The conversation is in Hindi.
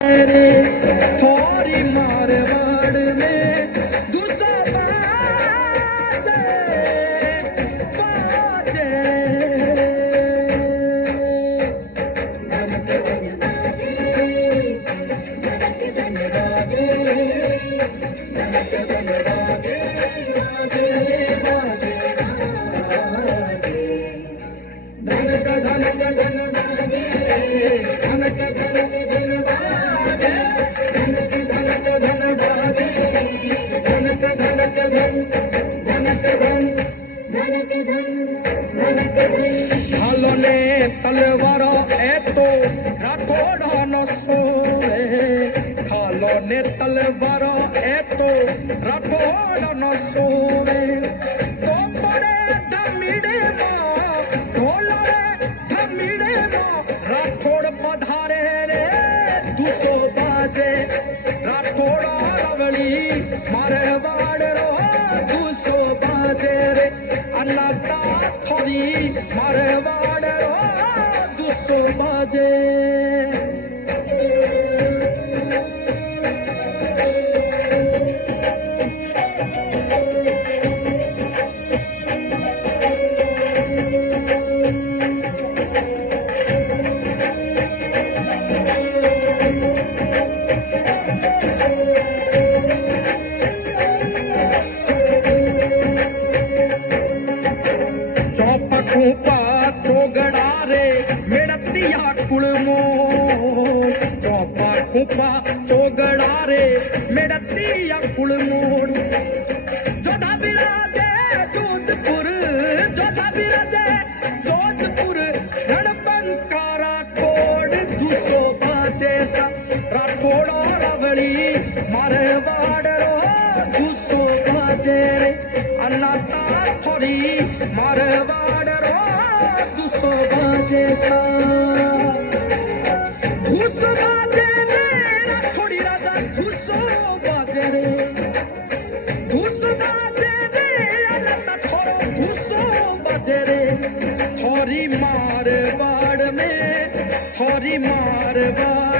रे थोड़ी मारवाड़ में दूसरा बाजे बाजे धनक धन बाजे धनक धन बाजे धनक धन बाजे बाजे बाजे बाजे धनक धनक धन बाजे धनक धनक धन बाजे धनक धनक धन बाजे धनक धनक धन धनक धन धनक धन धनक धन ढालोने तलवार एतो राठौड़ा न सोवे ढालोने तलवार एतो राठौड़ा न सोवे तो पड़े धमीड़े माँ ढोलरे धमीड़े माँ राठौड़ पधारे रे दूसो बाजे राठौड़ा रवली मारवाड़ रो दूसो बाजे रे अन्नता थोड़ी मारवाड़ रो दूसो बाजे चौपा चोगड़ा रे मेड़तिया कुड़मो चौपा कुपा चोगड़ा रे मेड़तिया कुड़मोड़ जोधा बिराजे जोधपुर जोधा बिराजे जोधपुर रणबंकारा कोड दूसो बाजे सा राठौड़ा रवली मारवाड़ रो दूसो बाजे रे अन्नाता थोड़ी मारवाड़ रो दूसो बाजे सा धूस बाजे रे राठौड़ी राजा धूसो बाजे रे धूस बाजे रे अन्नाता थोड़ो धूसो बाजे रे थोड़ी मारवाड़ में थोड़ी मारवाड़